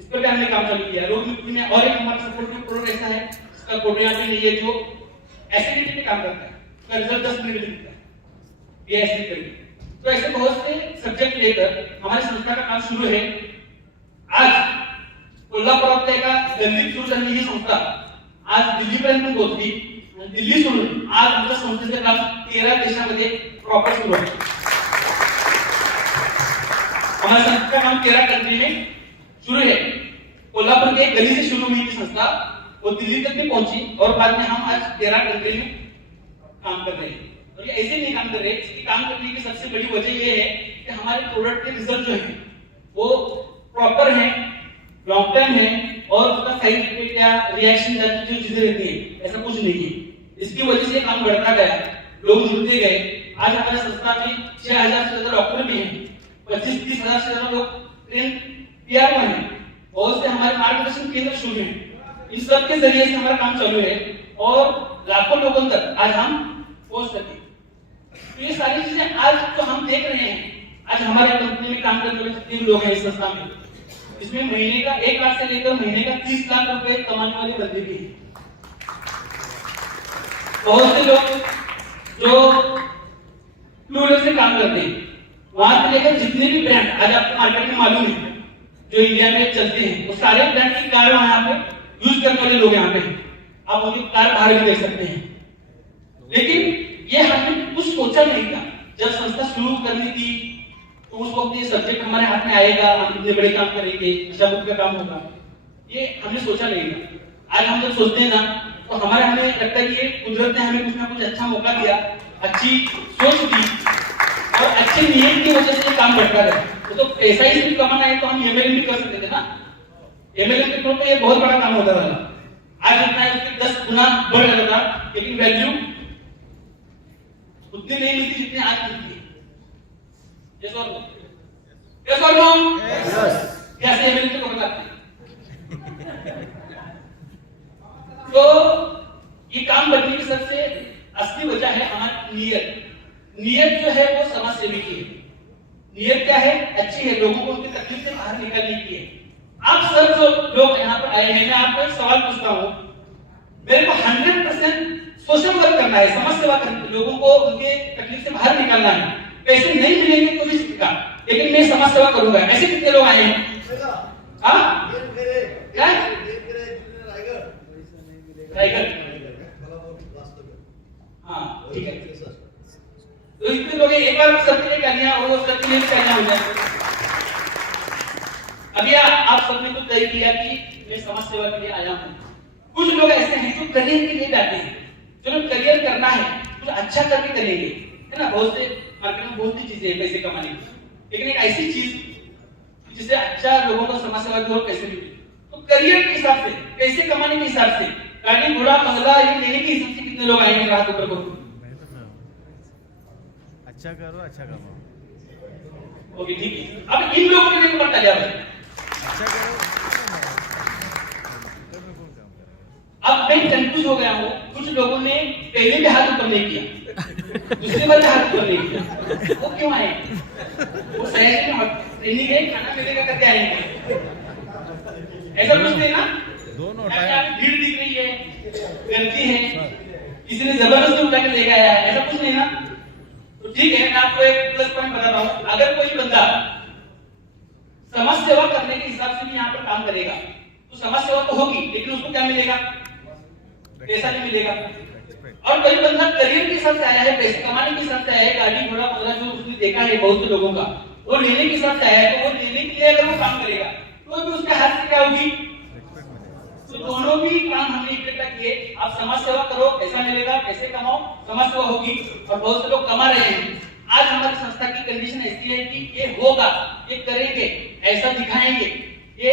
इस पर भी हमने काम चालू किया। रोग मुक्ति में और एक हमारा सपोर्टिव प्रोडक्ट ऐसा है इसका कोड यहाँ पे नहीं है जो एसिडिटी पे काम करता है, उसका रिजल्ट 10 मिनट में दिखता है, ये एसिड करके। तो ऐसे बहुत से सब्जेक्ट लेकर हमारी संस्था का काम शुरू है। आज कोल्हापुरातल्या एका गल्लीत सुरू झालेली ही संस्था आज दिल्लीपर्यंत पोहोचली आणि दिल्ली सोडून आज आमच्या संस्थेचं काम 13 देशामध्ये प्रॉपर सुरू आहे। हमारी संस्था का काम 13 कंट्री में शुरू है। कोल्हापुर के गली से शुरू हुई थी संस्था, वो दिल्ली तक भी पहुंची और बाद में हम आज 13 कंट्री में काम कर रहे हैं। और ये ऐसे नहीं काम कर रहे, इसकी काम करने की सबसे बड़ी वजह ये है कि हमारे प्रोडक्ट के रिजल्ट जो है वो प्रॉपर है, लॉन्ग टर्म है और उसका साइड इफेक्ट या रिएक्शन जैसी जो चीजें रहती है ऐसा कुछ नहीं है। इसकी वजह से काम बढ़ता गया, लोग जुड़ते गए। आज हमारे संस्था में 6000 से ज्यादा डॉक्टर भी हैं, 25-30 हजार से ज्यादा लोग ट्रेन पीआर में हैं, और से हमारे मार्गदर्शन केंद्र शुरू हैं। इन सब के जरिए से हमारा काम चालू है और लाखों लोगों तक आज हम पहुंच सके। तो ये सारी चीजें आज तो हम देख रहे हैं। आज हमारे कंपनी में काम करने वाले जितने लोग हैं इस संस्था में, इसमें महीने का 1 लाख से लेकर महीने का 30 लाख रुपए कमाने वाले बंदे भी हैं। बहुत से लोग जो प्लूरल से काम करते हैं, वहां से लेकर जितने भी ब्रांड आज आपको मार्केट में मालूम है जो इंडिया में चलते हैं, वो सारे ब्रांड की कार यहाँ पे यूज करने वाले लोग यहाँ पे हैं। आप उनकी कार बाहर भी देख सकते हैं। लेकिन ये हमने कुछ सोचा नहीं था जब संस्था शुरू करनी थी, तो उस वक्त ये सब्जेक्ट हमारे हाथ में आएगा, हम इतने बड़े काम करेंगे, नशा मुक्त का काम होगा, ये हमने सोचा नहीं था। आज हम जब सोचते हैं ना तो हमें लगता है कि ये कुदरत ने हमें कुछ ना कुछ अच्छा मौका दिया, अच्छी सोच दी और अच्छे नियम की वजह से काम बढ़ता रहा। तो पैसा ही सिर्फ कमाना है तो हम एमएलएम भी कर सकते थे ना, एमएलएम के थ्रू तो ये बहुत बड़ा काम होता था। आज इतना उसके 10 गुना बढ़ रहा था, लेकिन वैल्यू उतनी नहीं मिलती जितनी आज मिलती है। यस और नो? यस और नो? यस। कैसे एमएलएम को पकड़ते हैं? तो ये काम बढ़ने की सबसे असली वजह है हमारी नियत। नियत जो है वो समाज सेवी की है। नियत क्या है? अच्छी है, लोगों को उनकी तकलीफ से बाहर निकालने की है। आप सब जो लोग यहाँ पर आए हैं, मैं आपको एक सवाल पूछता हूँ, मेरे को 100% सोशल वर्क करना है, समाज सेवा करनी है, लोगों को उनके तकलीफ से बाहर निकालना है। पैसे नहीं मिलेंगे तो भी सीखा, लेकिन मैं समाज सेवा करूंगा। ऐसे कितने लोग आए हैं? हाँ? क्या? हाँ, ठीक है। तो इतने लोग एक बार सबके लिए कन्या और वो सबके लिए कन्या हो जाए। अभी आप सबने तो तय किया कि मैं समाज सेवा के लिए आया हूँ। कुछ लोग ऐसे हैं जो करियर के लिए जाते हैं, चलो करियर करना है कुछ अच्छा करके करेंगे, है ना। बहुत से मार्केट में बहुत सी चीजें हैं पैसे कमाने की, लेकिन एक ऐसी चीज जिससे अच्छा लोगों को समाज सेवा की और पैसे मिले। तो करियर के हिसाब से, पैसे कमाने के हिसाब से, गाड़ी घोड़ा बंगला ये लेने के हिसाब से कितने लोग आएंगे? रात ऊपर को अच्छा करो, अच्छा कमाओ। ओके, ठीक है। अब इन लोगों के लिए बता दिया अच्छा करो। अब मैं कंफ्यूज हो गया हूँ। कुछ लोगों ने पहले भी हाथ ऊपर नहीं किया, दूसरी बार हाथ ऊपर नहीं किया, वो क्यों आए? वो शहर में ट्रेनिंग है, खाना मिलेगा करके आएंगे, ऐसा कुछ नहीं ना। दोनों भीड़ दिख रही है, गर्दी है, किसी ने जबरदस्ती उठा के ले गया है, ऐसा कुछ नहीं ना। तो ठीक है, मैं आपको एक प्लस पॉइंट बताता हूँ। अगर कोई बंदा समाज सेवा करने के हिसाब से भी यहाँ पर काम करेगा तो तो समाज सेवा तो होगी, लेकिन उसको क्या मिलेगा? पैसा नहीं मिलेगा। Respect. और कोई बंदा करियर के हिसाब से आया है, पैसे कमाने के हिसाब से आया है, गाड़ी घोड़ा बंगला जो उसने देखा है बहुत से लोगों का, वो लेने के हिसाब से आया है, तो वो लेने के लिए अगर वो काम करेगा तो भी उसके हाथ से क्या होगी? Respect मिलेगा. तो दोनों भी काम हमने इकट्ठा किए। आप समाज सेवा करो, पैसा मिलेगा, पैसे कमाओ, समाज सेवा होगी। और बहुत से लोग कमा रहे हैं। आज हमारी संस्था की कंडीशन ऐसी है कि ये होगा, ये करेंगे, ऐसा दिखाएंगे। ये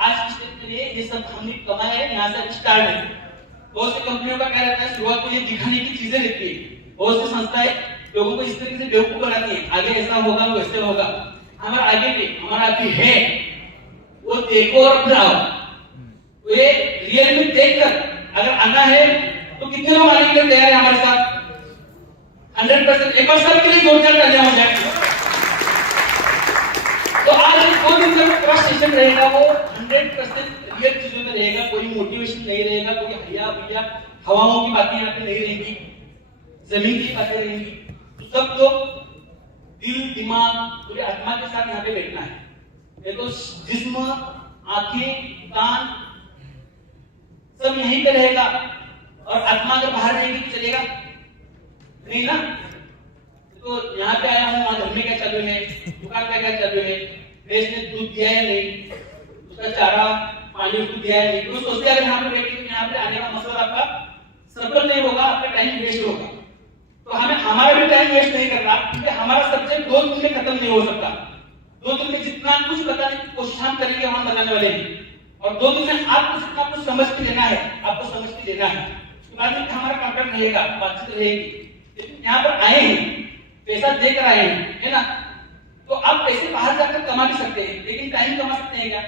आज की स्टेज के लिए ये सब हमने कमाया है, यहाँ से स्टार्ट है। बहुत सी कंपनियों का क्या रहता है, शुरुआत में ये दिखाने की चीजें रहती है। बहुत सी संस्थाएं लोगों को इस तरीके से बेवकूफ बनाती है, आगे ऐसा होगा, वैसे होगा। हमारा आगे नहीं, हमारा आगे है, वो देखो और फिर आओ। ये रियल में देखकर अगर आना है तो कितने लोग आने के लिए तैयार है हमारे साथ? 100%। एक बार सबके लिए जोरदार तालियां हो जाए। तो आज 2 दिन का पूरा सेशन रहेगा, वो 100% रियल चीजों में रहेगा। कोई मोटिवेशन नहीं रहेगा, कोई हया भैया हवाओं की बातें यहाँ पे नहीं रहेंगी, जमीन की बातें रहेंगी। तो सब लोग दिल दिमाग पूरी आत्मा के साथ यहाँ पे बैठना है। ये तो जिस्म, आंखें, कान सब यहीं पे रहेगा, और आत्मा अगर बाहर रहेगी तो चलेगा नहीं ना। तो यहाँ पे आया हूँ, वहां घर में क्या चालू है, दुकान का क्या चालू है, भैंस ने दूध दिया है नहीं, उसका चारा पानी उसको दिया है नहीं, तो सोचते अगर यहाँ पे बैठे तो यहाँ पे आने का मकसद आपका सफल नहीं होगा, आपका टाइम वेस्ट होगा। तो हमें हमारा भी टाइम वेस्ट नहीं करना, क्योंकि हमारा सब्जेक्ट 2 दिन में खत्म नहीं हो सकता। 2 दिन में जितना कुछ बताने की कोशिश हम करेंगे, हम बताने वाले हैं। और 2 दिन में आपको जितना कुछ समझ के लेना है, आपको समझ के लेना है। तो बाद में हमारा कॉन्टेक्ट रहेगा, बातचीत रहेगी। लेकिन यहाँ पर आए हैं, पैसा देकर आए हैं, है ना? तो आप पैसे बाहर जाकर कमा भी सकते हैं, लेकिन टाइम कमा सकते हैं क्या?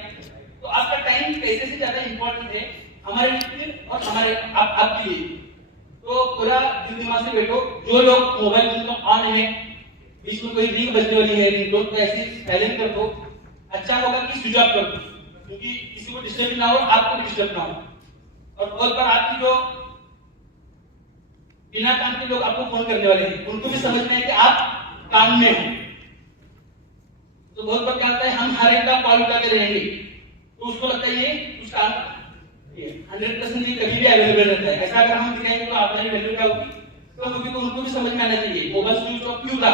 तो आपका टाइम पैसे से ज्यादा इंपॉर्टेंट है हमारे लिए और हमारे आपके लिए। तो पूरा दिल दिमाग से बैठो। जो लोग मोबाइल उनका ऑन है, बीच में कोई रिंग बजने वाली है, रिंगटोन को ऐसे साइलेंट कर दो। अच्छा होगा कि स्विच ऑफ कर दो, क्योंकि किसी को डिस्टर्ब ना हो, आपको डिस्टर्ब ना हो। और बहुत बार आपकी जो बिना काम के लोग आपको फोन करने वाले हैं, उनको भी समझना है कि आप काम में हो। तो बहुत बार क्या होता है, हम हर एक का कॉल उठाते रहेंगे, तो उसको लगता है ये कुछ काम 100% ये कभी भी अवेलेबल रहता है। ऐसा अगर हम दिखाएंगे तो हमारी वैल्यू क्या होगी? तो उनको भी समझ में आना चाहिए मोबाइल स्विच ऑफ क्यों था,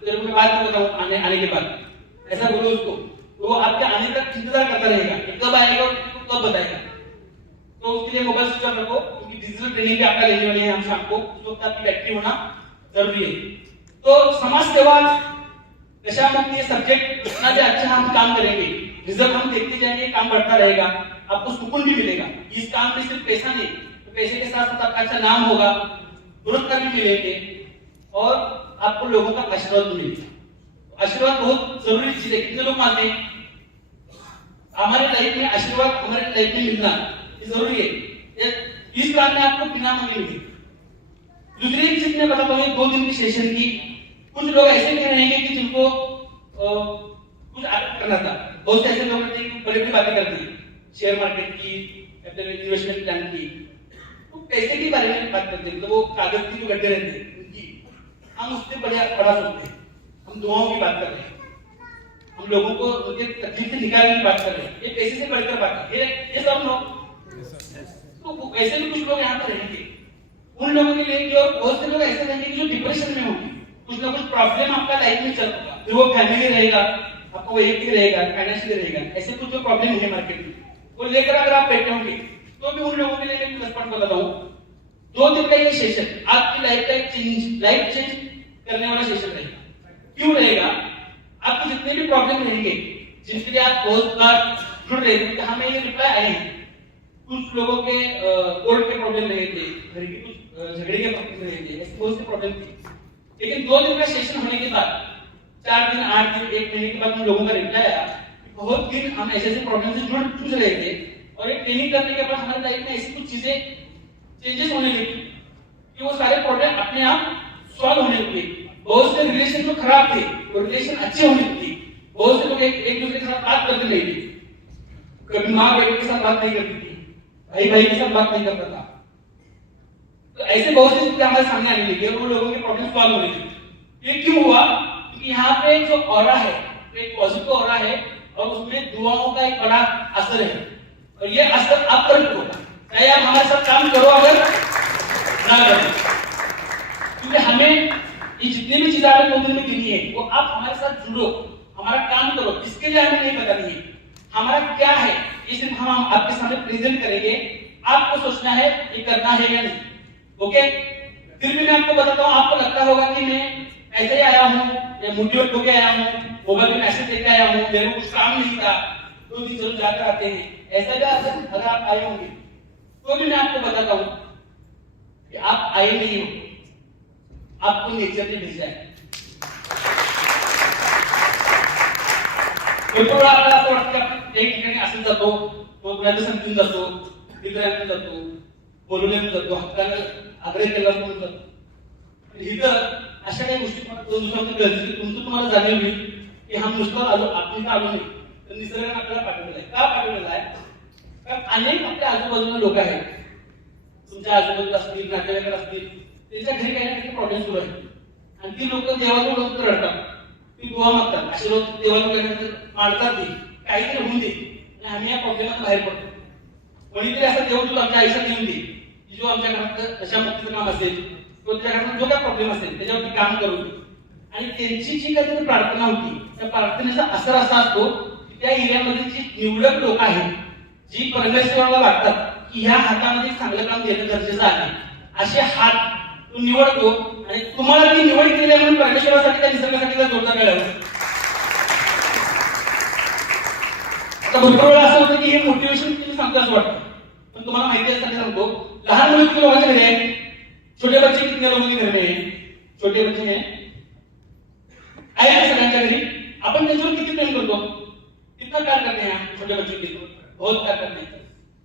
तेरे को बात बताऊं आने के बाद। ऐसा बोलो उसको, तो वो आपके आने तक इंतजार करता रहेगा कि कब आएगा और कब बताएगा। तो उसके लिए मोबाइल स्विच ऑफ रखो, क्योंकि डिजिटल ट्रेनिंग भी आपका लेने वाले हैं हम शाम को, उस वक्त आपकी बैटरी होना जरूरी है। तो समाज सेवा, नशा मुक्ति ये सब्जेक्ट जितना भी अच्छा हम काम करेंगे, रिजल्ट हम देखते जाएंगे, काम बढ़ता रहेगा, आपको सुकून भी मिलेगा। इस काम में सिर्फ पैसा नहीं, तो पैसे के साथ साथ आपका अच्छा नाम होगा, पुरस्कार भी मिलेंगे, और आपको लोगों का आशीर्वाद भी मिलेगा। आशीर्वाद बहुत जरूरी चीज है। कितने लोग मानते हैं हमारे लाइफ में आशीर्वाद हमारे लाइफ में मिलना जरूरी है? इस काम में आपको बिना मांगे मिलेगी। दूसरी एक चीज मैं बताता हूँ, 2 दिन की सेशन की, कुछ लोग ऐसे भी रहेंगे कि जिनको कुछ आदत करना था। बहुत से ऐसे लोग रहते हैं बड़ी बड़ी बातें करते हैं, शेयर मार्केट की, इन्वेस्टमेंट प्लान की, तो पैसे के बारे में बात करते हैं। तो वो कागज की जो गड्ढे रहते हैं उनकी, हम उससे बड़ा सोचते हैं। हम दुआओं की बात कर रहे हैं, हम लोगों को उनके तकलीफ से निकालने की बात कर रहे हैं। ये पैसे से बढ़कर बात है, ये सब लोग। तो ऐसे भी कुछ लोग यहाँ पर रहेंगे, उन लोगों के लिए जो बहुत से लोग ऐसे रहेंगे जो डिप्रेशन में होंगे, कुछ ना कुछ प्रॉब्लम आपका लाइफ में चल रहा है, फिर वो फैमिली रहेगा, आपको वैयक्तिक रहेगा, फाइनेंशियल रहेगा, ऐसे कुछ जो प्रॉब्लम है मार्केट में, वो लेकर अगर आप बैठे होंगे, तो भी उन लोगों के लिए मैं 10 पॉइंट बताता हूँ। 2 दिन का ये सेशन आपकी लाइफ चेंज करने वाला सेशन रहेगा। क्यों रहेगा? आपको जितने भी प्रॉब्लम रहेंगे, जिनके लिए आप बहुत बार जुड़ रहे थे, हमें ये रिप्लाई आए हैं। कुछ लोगों के कोर्ट के प्रॉब्लम रहे थे, घर की कुछ झगड़े के प्रॉब्लम रहे थे, ऐसी बहुत सी प्रॉब्लम थी। लेकिन 2 दिन का सेशन होने के बाद, 4 दिन, 8 दिन, 1 महीने के बाद उन लोगों का रिप्लाई आया कि बहुत दिन हम ऐसे प्रॉब्लम से जूझ रहे थे, और ये ट्रेनिंग करने के बाद हमारी लाइफ में ऐसी कुछ चीजें चेंजेस होने लगी कि वो सारे प्रॉब्लम अपने आप सॉल्व होने लगे। बहुत से रिलेशन जो खराब थे, वो रिलेशन अच्छे होने लगे। बहुत से लोग एक दूसरे के साथ बात करते नहीं थे, कभी माँ बेटे के साथ बात नहीं करती थी, भाई के साथ बात नहीं करता था। तो ऐसे बहुत सी चीजें हमारे सामने आने लगी और वो लोगों के प्रॉब्लम सॉल्व होने लगे। ये क्यों हुआ? क्योंकि यहाँ पे जो ऑरा है, एक पॉजिटिव ऑरा है, और उसमें दुआओं का एक बड़ा असर है। और ये असर आप पर भी होगा, चाहे आप हमारे साथ काम करो अगर ना करो, क्योंकि हमें ये जितनी भी चीजें आपने 2 दिन में गिनी है वो आप हमारे साथ जुड़ो, हमारा काम करो, इसके लिए हमें नहीं पता नहीं है हमारा क्या है, ये सिर्फ हम आपके सामने प्रेजेंट करेंगे, आपको सोचना है ये करना है या नहीं। ओके, फिर भी मैं आपको बताता हूँ, आपको लगता होगा कि मैं ऐसे ही आया हूँ या मोटिवेट होके आया हूँ, मोबाइल में मैसेज देके आया हूँ, मेरे को कुछ काम नहीं था, 2 दिन जरूर जाकर आते हैं, ऐसा भी अगर आप आए होंगे तो भी मैं आपको बताता हूँ कि आप आए नहीं हो, आपको नेचर ने भेजा है। भरपूर वेळा आपल्याला असं वाटतं की आपण एक ठिकाणी असं जातो, तो कुणाला समजून जातो, मित्रांना जातो, बोलवल्याने जातो, हक्काने आग्रह केला म्हणून जातो। इथं अशा काही गोष्टी मला 2 दिवसांमध्ये कळतील की तुमचं तुम्हाला जाणीव होईल की हा नुसतं आलो आपण का आलो नाही, तर निसर्गाने आपल्याला पाठवलेला आहे। का पाठवलेला आहे? कारण अनेक आपल्या आजूबाजूला लोक आहेत, तुमच्या आजूबाजूला असतील, नातेवाईक असतील, त्यांच्या घरी काही ना काही प्रॉब्लेम सुरू आहे आणि ती लोक देवाजवळ जाऊन रडतात, ती दुआ मागतात, असे लोक देवाजवळ मांडतात, ते काहीतरी होऊन दे आणि आम्ही या प्रॉब्लेमातून बाहेर पडतो। कोणीतरी असं देवदूत आमच्या आयुष्यात येऊन दे की जो आमच्या घरात दशामुक्तीचं काम असेल किंवा त्या घरात जो काय प्रॉब्लेम असेल त्याच्यावरती काम करू आणि त्यांची जी काही प्रार्थना होती त्या प्रार्थनेचा असर असा असतो की त्या एरियामध्ये जी निवडक लोक आहेत, जी परमेश्वराला वाटतात की ह्या हातामध्ये चांगलं काम देणं गरजेचं आहे, असे हात तो निवडतो आणि तुम्हाला ती निवड केली म्हणून परमेश्वरासाठी त्या निसर्गासाठी जोडता मिळालं। आता भरपूर वेळा असं होतं की हे मोटिवेशन तुम्ही सांगता असं वाटतं, पण तुम्हाला माहिती असताना सांगतो, लहान मुलं किती लोकांच्या घरी आहे, छोटे बच्चे कितने लोगों के घर में है, छोटे बच्चे हैं आहे ना सगळ्यांच्या घरी, आपण त्यांच्यावर किती प्रेम करतो, कितना प्यार करते हैं आप छोटे बच्चों के, बहुत प्यार करते हैं।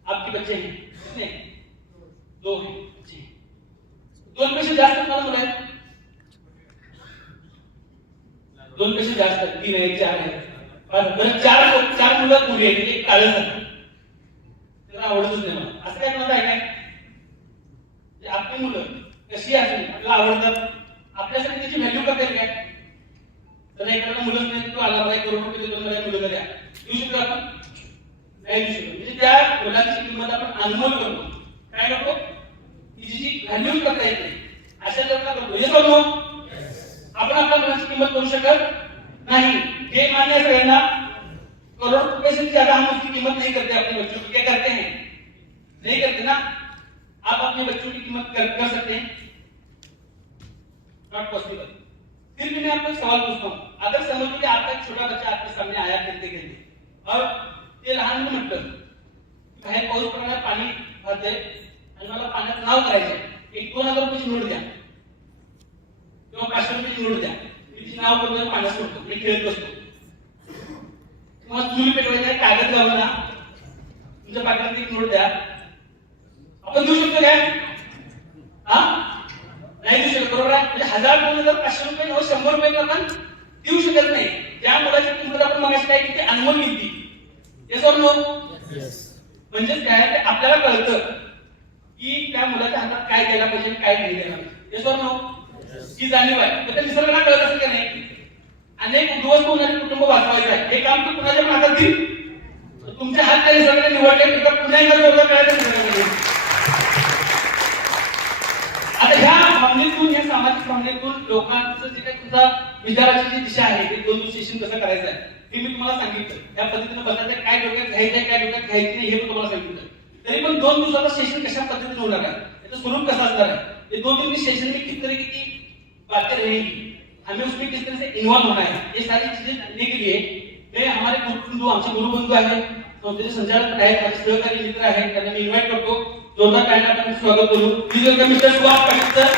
आपके बच्चे हैं कितने? 2 हैं, 2 पेक्षा जास्त तुम्हाला मुलं आहेत, 2 पेक्षा जास्त, 3 आहेत, 4 आहेत, 4 मुलं मुली आहेत, एक काळं झालं त्याला आवडतच नाही मला, असं काय म्हणत आहे काय? आपली मुलं कशी असेल आपल्याला आवडतात, आपल्यासाठी त्याची व्हॅल्यू करता काय? तर एखादा मुलंच नाही, तो आला बाई करोड रुपये देतो मला मुलं द्या, देऊ शकतो आपण? नाही देऊ शकतो। म्हणजे त्या मुलांची किंमत आपण अनमोल करतो, काय करतो? तिची व्हॅल्यू करता येत नाही, अशा लोकांना करतो। हे समजो आपण आपल्या मुलाची किंमत करू शकत नाही, हे मान्य आहे सगळ्यांना। करोड़ रुपए से ज्यादा हम उसकी कीमत नहीं करते अपने बच्चों की, क्या करते हैं? नहीं करते ना। आप अपने बच्चों की कीमत कर सकते हैं? Not possible. फिर भी मैं आपको एक सवाल पूछता हूँ, अगर समझ लो कि आपका एक छोटा बच्चा आपके सामने आया खेलते खेलते और ते लहान मुलं म्हटलं बाहेर पाऊस पडणार, पाणी वाहतंय आणि मला पाण्यात नाव करायचंय, एक 2000 रुपयाची नोट द्या किंवा 500 रुपयाची नोट द्या, तिची नाव करून पाण्यात सोडतो, मी खेळत बसतो, किंवा चुली पेटवायचा कागद लावून ना तुमच्या पाकळ्यात एक नोट द्या, आपण देऊ शकतो काय? हा, नाही देऊ शकत, बरोबर आहे? म्हणजे 1000, 2000, 500 रुपये 100 रुपये आपण देऊ शकत नाही। त्या मुलाची किंमत आपण मगाशी काय किती अनमोल किती, येस ऑर नो? म्हणजे काय ते आपल्याला कळतं की त्या मुलाच्या हातात काय द्यायला पाहिजे काय नाही द्यायला पाहिजे, येस ऑर नो? ही जाणीव आहे, तर निसर्गाला कळत असेल की नाही? अनेक उद्ध्वस्त होणारे कुटुंब वाचवायचं आहे, हे काम तू कुणाच्या हातात देईल? तुमच्या हात काही सगळ्यांनी निवडले तर पुन्हा एकदा जोरदार करायचं। आता ह्या भावनेतून, ह्या सामाजिक भावनेतून लोकांचं जे काही तुमचा विचाराची जी दिशा आहे ते 2 सेशन कसं करायचं आहे हे मी तुम्हाला सांगितलं, त्या पद्धतीने बसायचं, काय डोक्यात घ्यायचंय काय डोक्यात घ्यायचं नाही हे मी तुम्हाला सांगितलं। तरी पण 2 दिवसाचा सेशन कशा पद्धतीने होणार आहे, त्याचं स्वरूप कसं असणार आहे, ये 2 दिन के सेशन में किस तरह की बातें रहेंगी, हमें उसमें किस तरह से इन्वॉल्व होना है, ये सारी चीजें जानने के लिए मैं हमारे गुरुबंधू, आमचे गुरुबंधू आहेत, संस्थेचे संचालक आहेत, माझे सहकारी मित्र आहेत, त्यांना मी इन्व्हाइट करतो, जोरदार टाळ्यांनी आपण स्वागत करू। Please welcome mister Suhas Patil सर।